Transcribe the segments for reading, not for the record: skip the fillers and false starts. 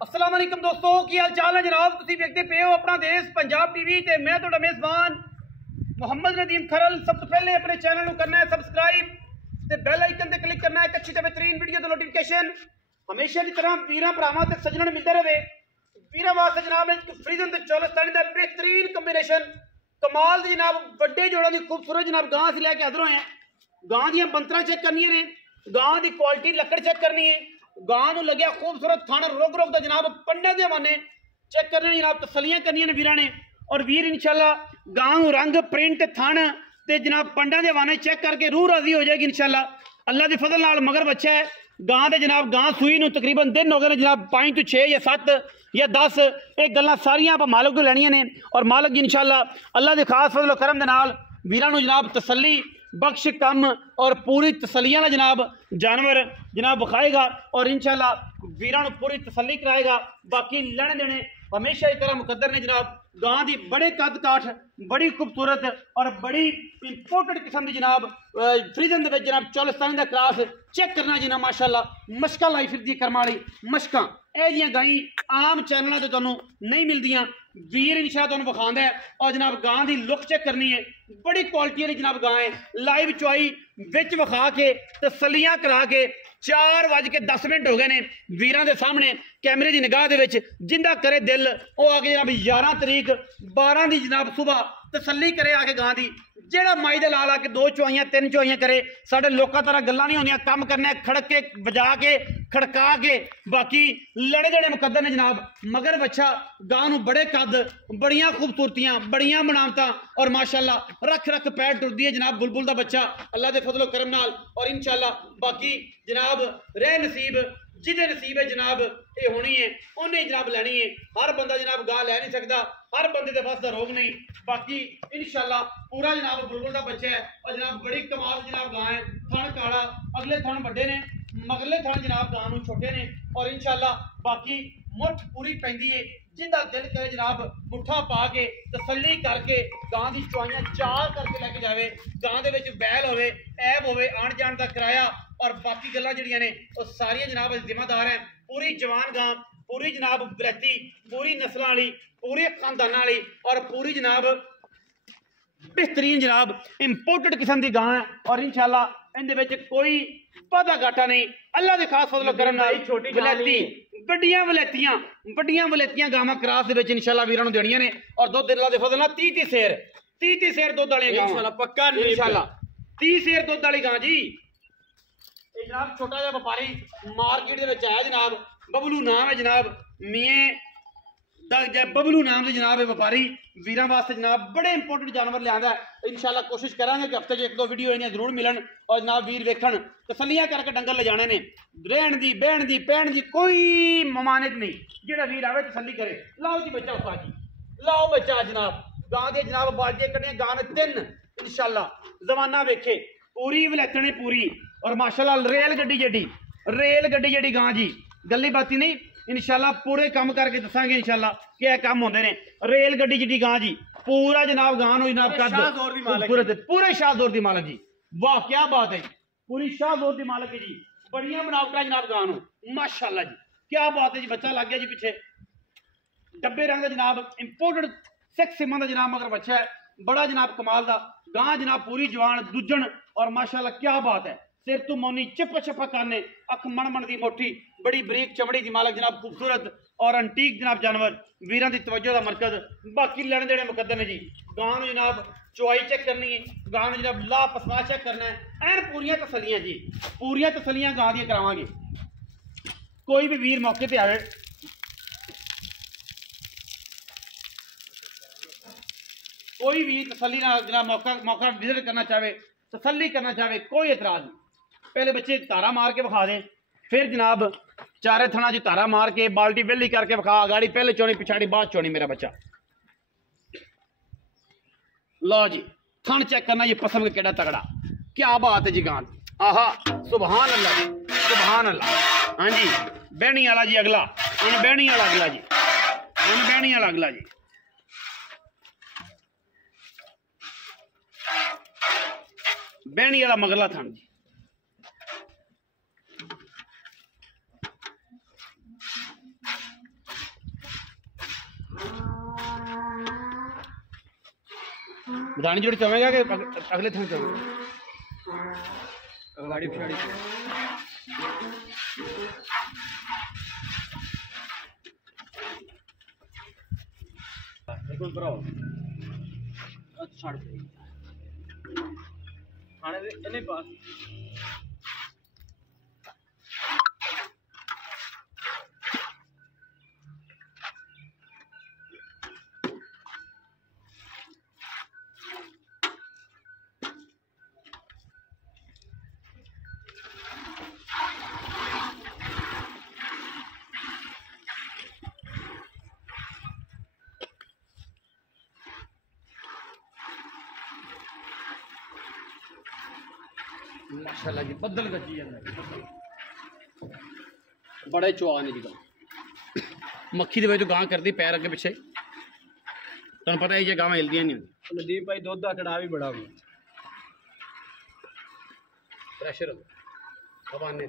अस्सलाम वालेकुम दोस्तों, की हाल चाल है जनाब। तुम देखते पे हो अपना देश पंजाब टीवी ते मैं तुहाडा मेज़बान मुहम्मद नदीम खरल। सब तो पहले अपने चैनल को करना है सबसक्राइब ते बेल आइकन ते क्लिक करना है एक अच्छी ते बेहतरीन वीडियो दा नोटिफिकेशन हमेशा की तरह वीरां भरावां ते सज्जणां मिलते रहे। वीरां वास्ते जनाब एक फ्रीडम ते चौलस्तानी दा बेहतरीन कंबीनेशन कमाल दी जनाब बड़े जोड़ों की खूबसूरत जनाब गां से लैके हाजिर होए हैं। गां दी बंतरां चेक करनियां ने, गां दी क्वालिटी लकड़ चेक करनी है, गां नूं लग्या खूबसूरत थाना रोक रोक दा जनाब पंडा दे हवाने चेक करने जनाब तसलियां करनियां ने वीरां ने। और वीर इंशाल्लाह गां नूं रंग प्रिंट थान ते जनाब पंडा दे हवाने चेक करके रूह राजी हो जाएगी इंशाल्लाह अल्लाह दे फजल नाल। मगर बच्चा है गां दे जनाब गां सूई नूं तकरीबन दिन हो गए ने जनाब 5 to 6 या 7 या 10। ये गल्लां सारियां आप मालक तो लैनियां ने और मालक जी इंशाल्लाह अल्लाह दे खास फजल करम दे नाल वीरां नूं जनाब तसल्ली बख्श कम और पूरी तसलियां ना जनाब जानवर जनाब विखाएगा और इंशाल्लाह वीरां नूं पूरी तसल्ली कराएगा। बाकी लेने देने हमेशा की तरह मुकद्दर ने जनाब। गां दी बड़े कद काठ बड़ी खूबसूरत और बड़ी इंपोर्टेड किस्म की जनाब फ्रीजन दे विच जनाब चौलस्तानी दा क्रॉस चेक करना जनाब माशाअल्लाह मशकां लाई फिरदी करम वाली मशकां। ਇਹ जियां गाई आम चैनलों से तुहानूं नहीं मिलदियां। वीर इंशाल्लाह तुहानूं विखांदा है और जनाब गां दी लुक चेक करनी है। बड़ी क्वालिटी वाली जनाब गां है। लाइव चुआई विच विखा के तसलियां करा के 4:10 हो गए ने वीरां दे सामने कैमरे की निगाह दे विच जिंदा करे दिल वो आके जनाब 11 तरीक 12 की जनाब सुबह तसल्ली करे आके गां दी। जेड़ा माई दे लाल आके 2 चुआइयां 3 चुआइयां करे साडे लोकां तरह गल्लां नहीं होंदियां। कम करना खड़क के बजा के खड़का के बाकी लड़े जड़े मुकद्दर ने जनाब। मगर बच्चा गां नूं बड़े कद बड़ियां खूबसूरतियां बड़ियां बनावतां और माशाअल्लाह रख रख पैर टुरदी है जनाब बुलबुल दा बच्चा अल्लाह दे फजलो करम नाल। और इंशाअल्लाह बाकी जनाब रह नसीब जिदे नसीब है जनाब ये होनी है उन्हें जनाब लैनी है। हर बंदा जनाब गां लै नहीं सकता, हर बंदे के पास रोग नहीं। बाकी इंशाल्लाह पूरा जनाब बुलबुल का बच्चा है और जनाब बड़ी कमाल जनाब गां है। थन काला अगले थन बड़े ने मगले थन जनाब गां नूं छोटे ने और इंशाल्लाह बाकी मुठ पूरी पैंदी है। जिंदा दिल करे जनाब मुठा पा के तसल्ली करके गां दी चुआइयां चार करके लैके जावे। गां दे विच बैल होवे ऐब होवे आण जाण दा किराया और बाकी गल्लां जिहड़ियां ने वो सारियां जनाब जिम्मेदार हैं। पूरी जवान गां पूरी जनाब बलैती पूरी नस्लां वाली पूरे खानदानां वाली और पूरी जनाब बेहतरीन जनाब इंपोर्टेड किस्म की गां है। और इंशाल्लाह इहदे विच कोई वादा घाटा नहीं अल्लाह दे खास फजल करम नाल। छोटी वलैती बड़ियां वलैतियां गावां क्रॉस दे विच इंशाल्लाह वीरां नूं देणियां ने और दुध अल्लाह दे फजल नाल 30 सेर दुध वाली गां इंशाल्लाह पक्का इंशाल्लाह 30 सेर दुध वाली गां जी। ये जनाब छोटा जिहा व्यापारी मार्केट दे विच आया जनाब बबलू नाम है जनाब मियां बबलू नाम से जनाब व्यापारी वीरां वास्ते जनाब बड़े इंपोर्टेंट जानवर लिया। इंशाल्लाह कोशिश करांगे कि हफ्ते 1-2 वीडियो इन्हें जरूर मिलन और जनाब वीर वेखण तसलियां करके डंगर ले जाने ने। रहन दी बहन दी पैण दी कोई ममानित नहीं। जेड़ा वीर आवे तसल्ली करे। लाओ जी बच्चा उस्ताद जी लाओ बच्चा जनाब गां दे जनाब बाजियां कन्ने गां ने 3 इंशाल्लाह जमाना वेखे पूरी वलैतने पूरी और माशाल्लाह रेल गड्डी जेडी गां जी गल्ली बाती नहीं इंशाल्लाह पूरे काम करके दसांगे इंशाल्लाह क्या काम होंदे ने। रेल गड्डी जिहड़ी गां जी पूरा जनाब गां नूं जनाब कद पूरे शाहजोर दी मालक जी। वाह क्या बात है पूरी शाहजोर दी मालक है जी। बड़ियां बनावटां जनाब गां नूं माशाल्लाह जी क्या बात है जी। बच्चा लग गया जी पीछे डब्बे रंग जनाब इंपोर्टेड सेक्स सिमा दा जनाब मगर बच्चा है बड़ा जनाब कमाल दा गां जनाब पूरी जवान दुजन और माशाल्लाह क्या बात है। सिर तू मोनी चिप चिप करने अख मन की मोटी बड़ी बरीक चमड़ी की मालक जनाब खूबसूरत और अंटीक जनाब जानवर वीरां की तवज्जो का मरकज। बाकी लेने देने मुकद्दर ने जी। गां जनाब चुआई चेक करनी है गां जनाब ला पसवा चेक करना है एन पूरियां तसलियां जी पूरियां तसलियां गां दी करावांगे। कोई भी वीर मौके पर आए कोई भी तसली ना जनाब मौका विजिट करना चाहे तसल्ली करना चाहे कोई एतराज नहीं। पहले बच्चे तारा मार के विखा दें फिर जनाब चारे थना जी तारा मार के बाल्टी वेली करके विखा गाड़ी पहले चोनी पिछाड़ी बाद चोनी मेरा बच्चा। लो जी थन चेक करना जी पसम के केड़ा तगड़ा क्या बात है जी गां। आहा सुभान अल्लाह जी सुभान अल्लाह। हाँ जी बहनी वाला जी अगला अनबहनी वाला अगला जी अनबहनी वाला अगला जी बहनी वाला मगला थन जी। मदानी जोड़ी चवेगा कि अगले थन चवेगा? गाड़ी पिछाड़ी बिल्कुल भराओ छड़ थाने दे इन्हें पास माशाल्लाह जी बदल गजी बड़े चुआ ने जी मक्खी दे तो गां करती पैर अगे पिछे तुम पता है ये गां हिलदियां नहीं नदीम भाई दुध का कड़ा भी बड़ा प्रेशर हवाने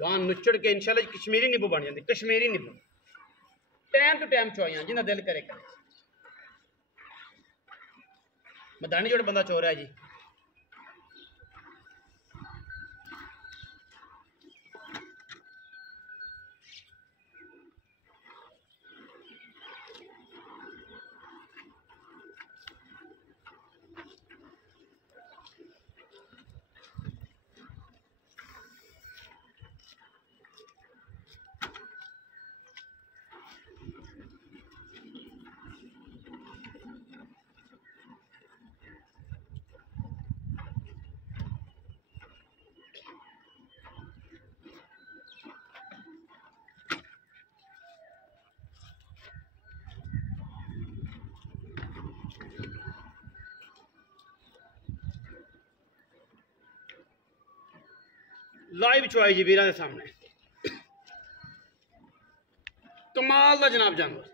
गां नुचड़ के इंशाल्लाह कश्मीरी नींबू बन जाती कश्मीरी नींबू टाइम टू टाइम चुआइयां जिन्ना दिल करे मदानी जोड़ बंदा चोर है जी लाइव चुआई जी वीर के सामने कमाल का जनाब जानवर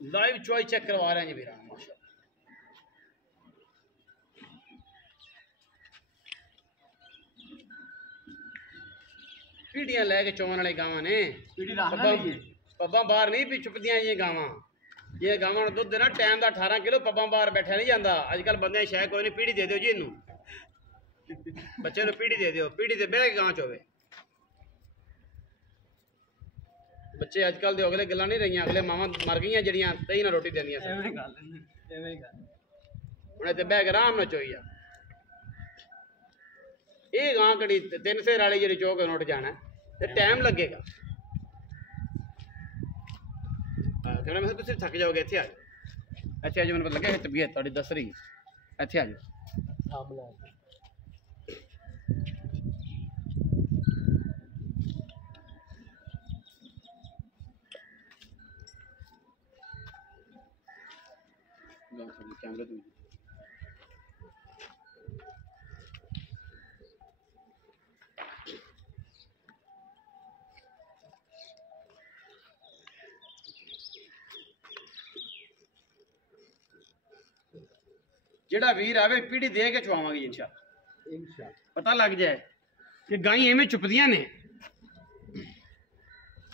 लाइव चॉइस चेक करवा रहे हैं जी वीरा माशाल्लाह पीढ़ियां लैके चौवन वाले गावां ने पब्बा बाहर नहीं भी चुकदियां ये गावां दुध देना टाइम का 18 किलो पब्बा बाहर बैठा नहीं जाता अजकल बंदे शायद कोई नहीं पीढ़ी दे दो जी इनू बच्चे पीढ़ी दे दो पीढ़ी से बह के गांव चोवे बच्चे अजकल अगले गल्लां नहीं रही अगले मावां मर गई जड़ियां तई ना रोटी देंदियां हुण इत्थे बह के आराम नाल चोई जा ये गां कड़ी 3 सेर वाली जी चो के उठ जाना ते टाइम लगेगा कहना मैं तुम थक जाओगे इत्थे आ जाओ अच्छा आज मैंने पता लगे तबीयत थोड़ी दस रही इत्थे आ जाओ कैमरा दूँ जेड़ा वीर आवे पीढ़ी दे के चुवावांगे इंशाअल्लाह पता लग जाए कि गाई एवें चुपदियां ने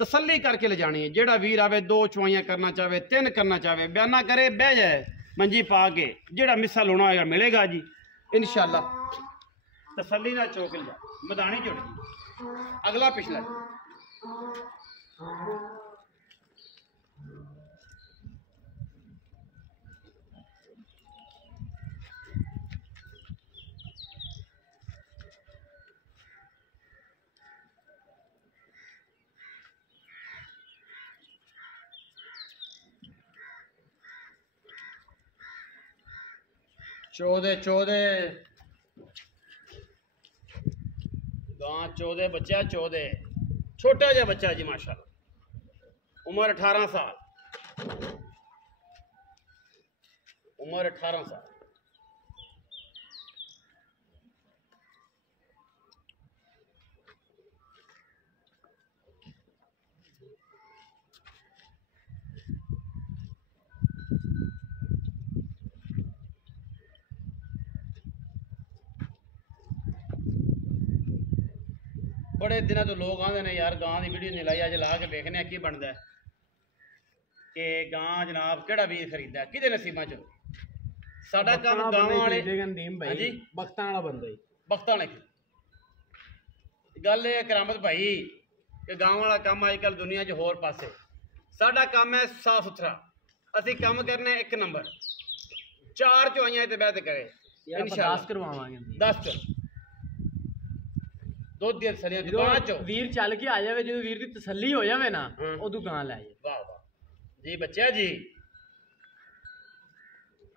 तसल्ली करके ले जानी है जेड़ा वीर आवे 2 चुवाइयां करना चाहे 3 करना चाहे बयाना करे बह जाए मंजी पा के जेड़ा मिसा लोना होगा मिलेगा जी इंशाअल्लाह तसल्ली ना चौक ले जा मदानी जुड़ अगला पिछला चौदह गां 14 बच्चा 14 छोटा जहा बच्चा जी माशाल्लाह उम्र 18 साल उम्र 18 साल। बड़े दिनों तो लोग आते हैं यार गां की वीडियो नहीं लाई, अज ला के देखने की बनता है कि गां जनाब केड़ा वीर खरीदा कि नसीबा च। साडा काम गांव वाले जी बख्तां वाला बंदा ही बख्तां वाले गल है करामत भाई कि गांव वाला काम अजकल दुनिया च होर पासे। साडा काम है साफ सुथरा, असी काम करना एक नंबर, 4 चौइयां ते बैठ करे इंशाअल्लाह करवावांगे 10 च दुध दी तसलियां दुकान चो वीर चल के आ जावे, जो वीर दी तसल्ली हो जावे ना ओ दुकान ले जाए। वाह वाह जी बच्चा जी,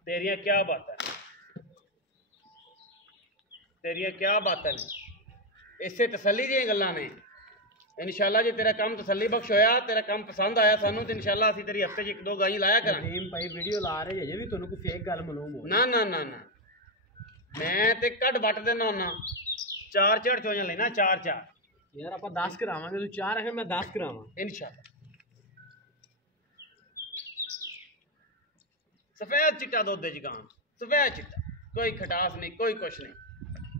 तेरिया क्या बात है, तेरिया क्या बात है, इससे तसल्ली दी गल्लां ने। इंशाअल्लाह जी तेरा काम तसल्ली बख्श होया, तेरा काम पसंद आया सानू तो इंशाअल्लाह असीं तेरी हफ्ते च 1-2 गाई लाया करांगे। नदीम भाई वीडियो ला रहे जे भी तुहानू कोई फेक गल मालूम हो? ना ना ना ना, मैं ते कट बट देना हुन्ना, 4 चढ़ चोइयां लेना 4 यार आप 10 करावांगे, तू 4 है मैं 10 करावां इंशाअल्लाह। सफेद चिट्टा दुध च गां, सफेद चिट्टा, कोई खटास नहीं, कोई कुछ नहीं,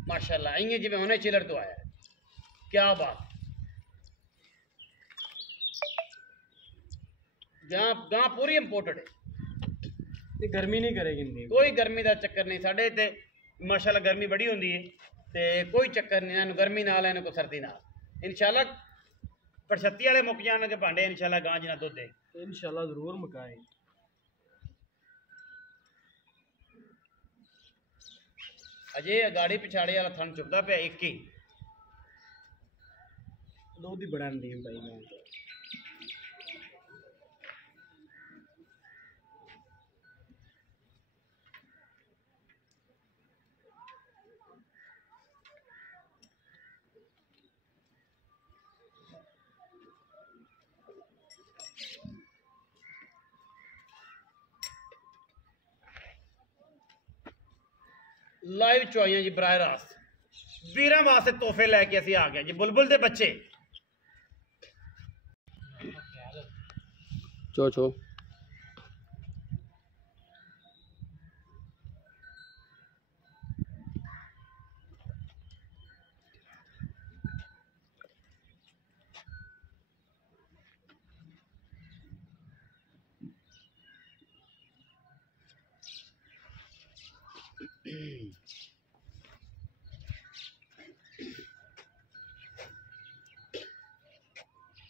माशाअल्लाह इं जिवें हुणे चिलर तो आया। क्या बात, गां पूरी इंपोर्टेड है, गर्मी नहीं करेगी नहीं, कोई गर्मी का चक्कर नहीं। साढ़े इत्थे माशाअल्लाह गर्मी बड़ी होंदी है ते कोई चक्कर नहीं, इन्हूं गर्मी नाल इन्हूं कोई सर्दी नाल। इंशाअल्लाह पड़छत्ती वाले मुक जाण के भांडे इंशाअल्लाह गां जिन्ना दुध दे इंशाअल्लाह जरूर मुकाए। अजे गाड़ी पिछाड़े वाला थन चुभदा पिया एक ही दुध ही बड़ा नदीम भाई मैं लाइव चुआइयां जी बराह रास्त वीर वास्ते तोहफे लैके असीं आ गए जी। बुलबुल दे बच्चे चो चो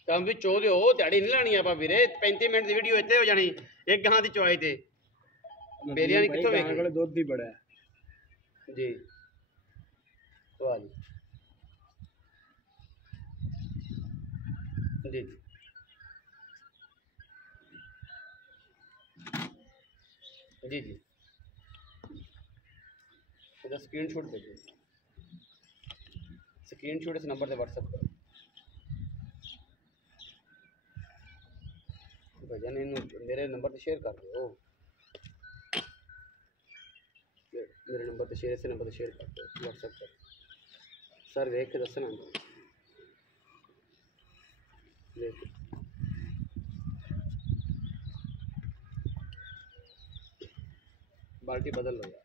काम भी चो दो ध्याड़ी नहीं लानी आप वीरे, 35 मिनट की वीडियो इतने हो जानी एक गां की चुआई ते मेरिया नहीं कितों वेखी दुध ही बड़ा है जी। वाह जी जी जी जी स्क्रीनशॉट भेजो, स्क्रीनशॉट इस नंबर से व्हाट्सएप करो भजन, इन मेरे नंबर से शेयर कर दो, मेरे नंबर से शेयर, इस नंबर से शेयर कर दो व्हाट्सएप कर सर देख के दसना देख बाल्टी बदल लो यार।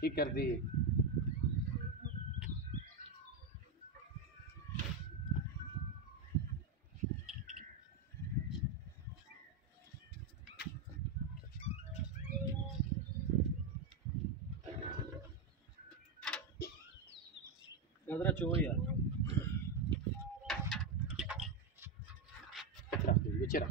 की कर दी नजरा चो यार बेचरा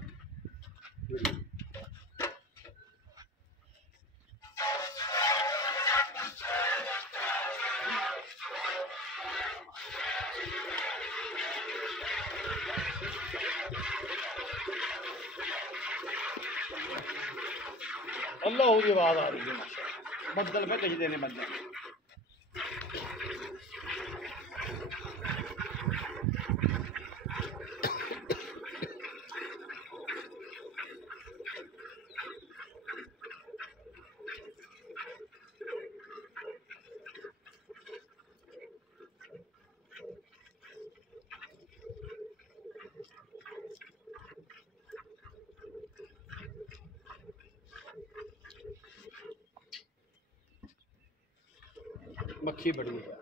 अल्लाह की आवाज़ आ रही है, बदल पे गजदे ने बंदे। मक्खी बड़ी है।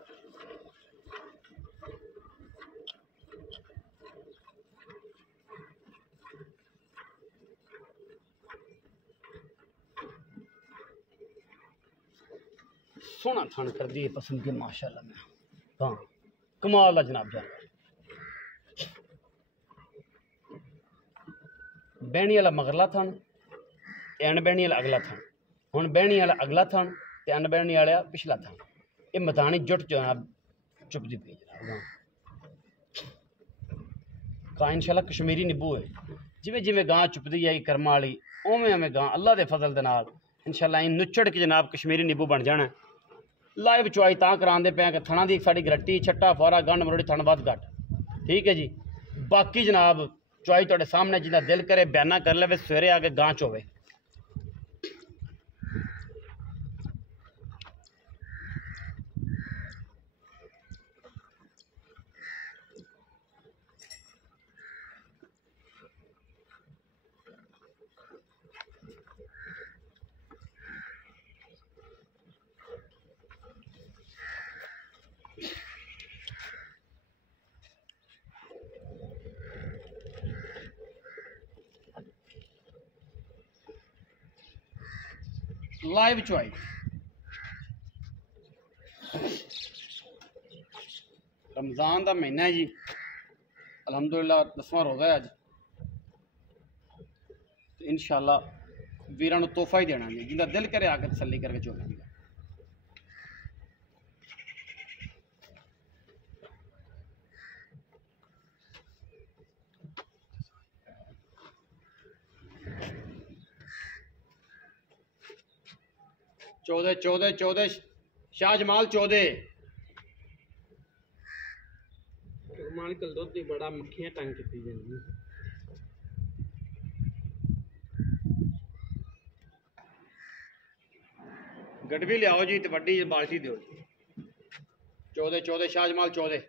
सोना थान कर दिए पसंद के माशाल्लाह में। हाँ कमाल का जनाब जानवर। बैणी वाला मगरला थान, अनबैणी वाला अगला थान। हुण बैणी वाला अगला थान ते अनबैणी वाला पिछला थान। ये मतानी जुट जनाब चुपदी पई जनाब। गां इंशाल्लाह कश्मीरी निब्बू है। जिवें जिवें गां चुपदी है कर्मा वाली उवें उवें गां अल्लाह दे फजल दे नाल इंशाल्लाह नुचड़ के जनाब कश्मीरी निब्बू बन जाना। लाइव चुआई तां करांदे पे कि थणा दी साडी गरंटी छट्टा फोरा गंढ मरोड़ी थण वध घट। ठीक है जी। बाकी जनाब चुआई तुहाडे सामने जिंदा दिल करे बयाना कर लवे सवेरे आके गां च होवे। लाइव चुआई रमज़ान का महीना है जी। अलहमदुलिल्लाह 10वां रोज़ा है अज। तो इंशाल्लाह वीरां नूं तोहफा ही देना जी जिंदा दिल करे आके तसल्ली करके चोना जी। चौदह चौदह चौदह शाह जमाल 14 मालिक दुध ही बड़ा मक्खियां तंग की जाती। गडवी लियाओ जी तो वड्डी बाल्टी दो। 14 14 शाह जमाल 14।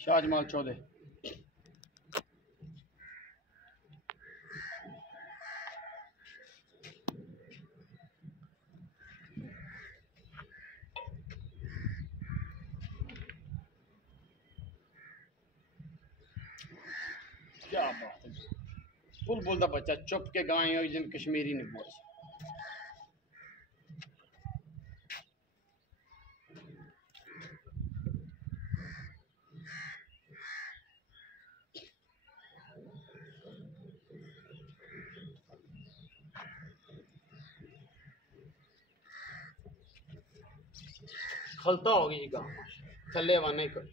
शाह जमाल 14। क्या बात है। बुलबुल दा बच्चा चुप के गाय हो जिन कश्मीरी ने बोल। खलता होगी जी गाँव थले वाने कर।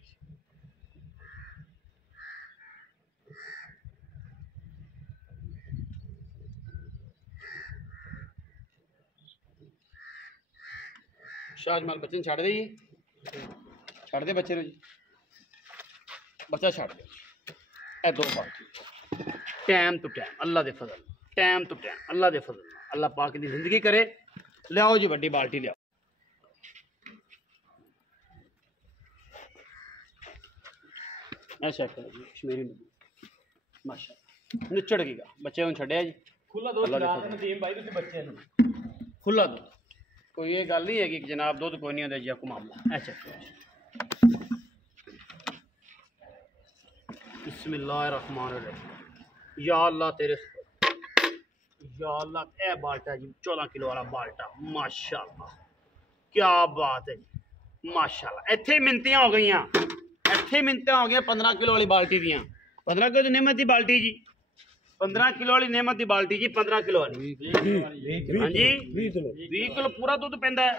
शाहजमाल बच्चे छड़ दे छड़ दे बच्चे जी। बच्चा छड़ दे ए 2 बाल्टी टाइम टू टाइम अल्लाह दे फजल टाइम टू टाइम अल्लाह दे फजल अल्लाह पाक दी जिंदगी करे। लियाओ जी बड़ी बाल्टी लियाओ। ऐसा करो जी कश्मीरी माशाल्लाह निचड़ गया बच्चे हूँ छड़िया जी। खुला दूध नदीम भाई तुसीं बच्चे नूं खुला दूध कोई ये गल नहीं है कि जनाब दुध कोई नहीं होता जी आपको मामला। ऐसा बिस्मिल्लाहिर्रहमानिर्रहीम। या अल्लाह तेरे या अल्लाह ए बाल्टा जी 14 किलो वाला बाल्टा माशाल्लाह क्या बात है जी माशाल्लाह। इत्थे मिनतियां हो गई इत्थे मिनतियां हो गई 15 किलो वाली बाल्टी दियां। 15 किलो तो नेमत की बाल्टी जी 15 किलो वाली नेमत की बाल्टी जी 15 किलो वाली। हाँ जी 20 किलो पूरा दुध पैंदा है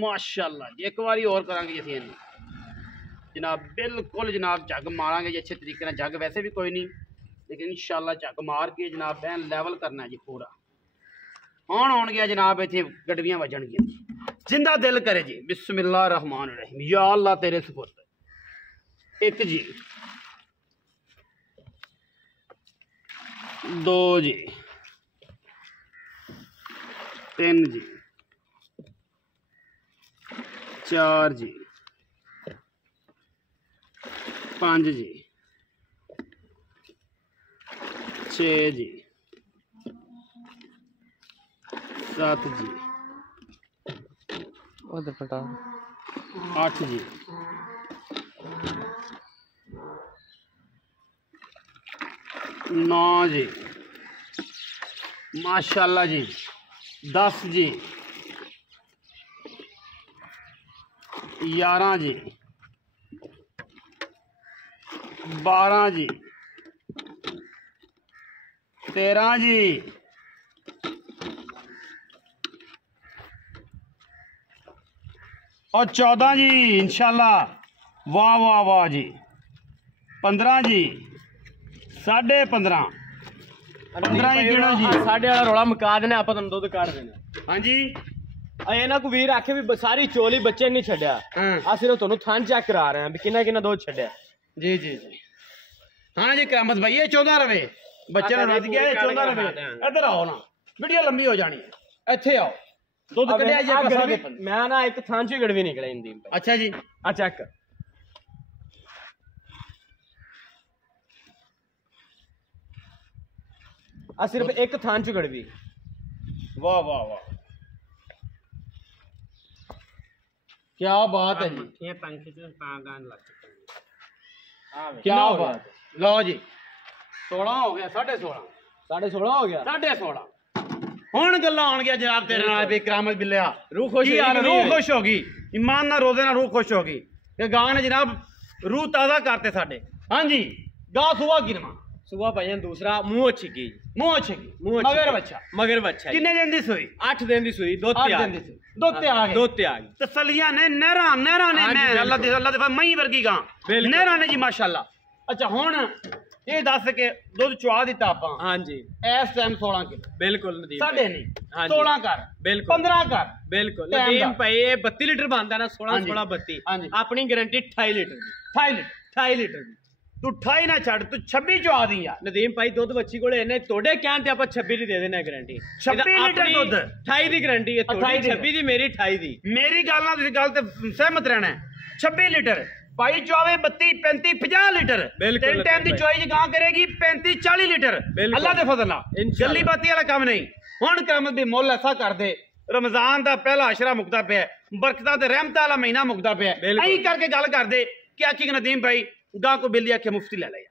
माशाल्लाह जी। एक बारी और करांगे जी जनाब बिल्कुल जनाब जग मारांगे जी अच्छे तरीके से। जग वैसे भी कोई नहीं लेकिन इंशाल्लाह जग मार के जनाब बैन लेवल करना है जी पूरा। ਹੁਣ ਆਉਣਗੀਆਂ ਜਨਾਬ ਇੱਥੇ ਗੱਡੀਆਂ ਵੱਜਣਗੀਆਂ ਜਿੰਦਾ ਦਿਲ ਕਰੇ ਜੀ ਬਿਸਮਿल्लाह रहमान रहीम या अल्लाह तेरे सुपुर्द एक जी 2 जी 3 जी 4 जी 5 जी 6 जी 7 जी 8 जी 9 जी माशाल्लाह जी 10 जी 11 जी 12 जी 13 जी 14 जी इंशाल्लाह वाह वाह वाह जी 15 जी 15.5 15 ही गिनो जी साढ़े वाला रोला मुका देना आप तुम दुध काट देना हाँ जी ਇਹਨਾਂ ਕੋ ਵੀਰ ਆਖੇ ਵੀ ਸਾਰੀ ਚੋਲੀ ਬੱਚੇ ਨਹੀਂ ਛੱਡਿਆ ਆ ਸਿਰਫ ਤੁਹਾਨੂੰ ਥਾਂ ਚੈੱਕ ਕਰਾ ਰਹੇ ਆ ਵੀ ਕਿੰਨਾ ਕਿੰਨਾ ਦੁੱਧ ਛੱਡਿਆ जी जी जी हाँ जी करामत भाई ये 14 रवे बच्चे ने रज गया ये 14 रवे इधर आओ ना वीडियो लंबी हो जानी है इत्थे आओ दुध कढ़िया जे कसा मैं ना एक थां च गड़वी निकले इंदी अच्छा जी आ चेक आ सिर्फ एक थां च गड़वी वाह वाह वाह क्या बात है जी ये पंखी से पागान लग क्या बात लो जी 16 हो गया 16.5 16.5 हो गया 16.5 ਹੁਣ ਗੱਲਾਂ ਆਉਣਗੀਆਂ ਜਨਾਬ ਤੇਰੇ ਨਾਲ ਵੀ ਕਰਾਮਤ ਬਿੱਲਿਆ रूह खुश रूह खुश हो गई ईमान ना रोजे ना रूह खुश हो गई ये गां ने जनाब रूह ताज़ा करते साडे हाँ जी गां सुबह गिनवा सुबह भाई दूसरा मुंह अच्छी की मुंह अच्छे की मगर बच्चा किन्ने दिन दी सूई 8 दिन दी सूई दुध ते आ गई दुध ते आ गई दुध ते आ गई तसलियां ने नहरा ने मैं अल्लाह दे मई वर्गी गां नहरा ने जी माशाल्लाह अच्छा हुन ये दस के दुध चुआ दिता आपा हां जी इस टाइम 16 किलो बिल्कुल नदीम साढ़े नहीं 16 कर बिल्कुल 15 कर बिल्कुल नदीम भाई 32 लीटर बनदा ना 16 16 32 अपनी गारंटी 28 लीटर दी 28 लीटर दी तू 28 ना छड़ तू 26 चुआ दी यार नदीम भाई दुध बच्ची कोले इन्ने तोड़े कहन ते आपा 26 दी दे देना गारंटी 26 लीटर दुध 28 दी गारंटी है तोड़ी 26 दी मेरी 28 दी मेरी गल नाल तुसी गल ते सहमत रहना है 26 लीटर भाई चौवे 32 35 50 लीटर तीन टाइम की चुआई गां करेगी 35 40 लीटर अल्लाह के फजल नाल जल्दी बाती वाला काम नहीं हुण करामत भी मुल ऐसा कर दे रमजान का पहला अशरा मुकदा पे बरकतां ते रहमतां वाला महीना मुकदा पे ऐ करके गल कर दे कि आखी नदीम भाई गां को बिल्ली आखे मुफ्ती ले ले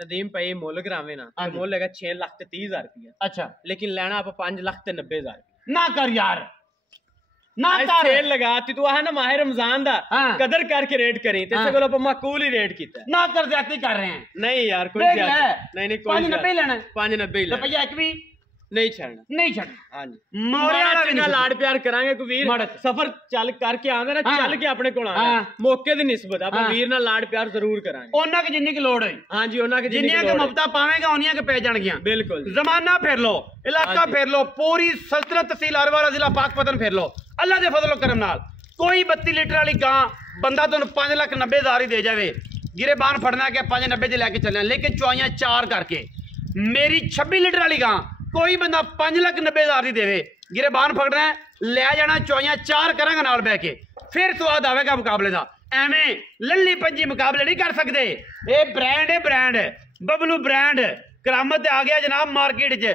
नदीम भाई मुल करावे ना मुल हैगा 6 लाख ते 30 हजार रुपया अच्छा लेकिन लेना आप 5 लाख ते 90 हजार ना कर यार ना कर सेल लगाती तू है ना माह रमजान दा कदर करके रेट करी तेरे को आप माकूल ही रेट कीता ना कर ज्यादती कर रहे हैं नहीं यार कोई नहीं कोई 590 लेना 590 रुपया एक भी नहीं छड़ना हां जी मोरे वाला भी ना लाड प्यार करांगे कोई वीर सफर चल करके आंदा ना चल के अपने कोल आंदा मौके दी निस्बत अपन वीर ना लाड प्यार जरूर करांगे ओना के जिन्नी की लोड़ है हां जी ओना के जिन्नी के ममता पावेगा ओनिया के पै जाणगियां बिल्कुल जमाना फेर लो इलाका फेर लो पूरी सल्तनत तहसील अरवाला जिला पाकपतन फेर लो अल्लाह दे फजल करम नाल कोई 32 लीटर वाली गां बंदा तुहानू 5,90,000 ही दे जावे गिरेबान फड़ना के 590 च लेके चलना लेकिन चुआइयां 4 करके मेरी 26 लीटर वाली गां कोई बंदा 5,90,000 ही देवे गिरेबान फड़ना ले जाना चुआइयां 4 करांगा नाल बह के फिर स्वाद आवेगा मुकाबले का एवें लल्ली पंजी मुकाबले नहीं कर सकते ये ब्रांड है ब्रांड बबलू ब्रांड करामत आ गया जनाब मार्केट च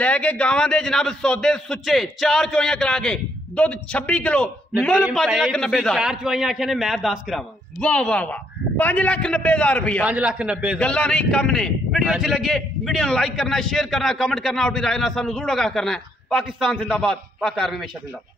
लैके गावां दे जनाब सौदे सुच्चे 4 चुआइयां करा के दुध 26 किलो मुल 5,90,000 4 चुआइयां आखे ने मैं 10 करावां वाह वाह वाह 5,90,000 रुपया 5,90,000 गल्ला नहीं कम ने वीडियो अच्छी लगे वीडियो लाइक करना शेयर करना कमेंट करना अपनी राय ना सानू जरूर आगाह करना है पाकिस्तान जिंदाबाद पाक आर्मी हमेशा जिंदाबाद।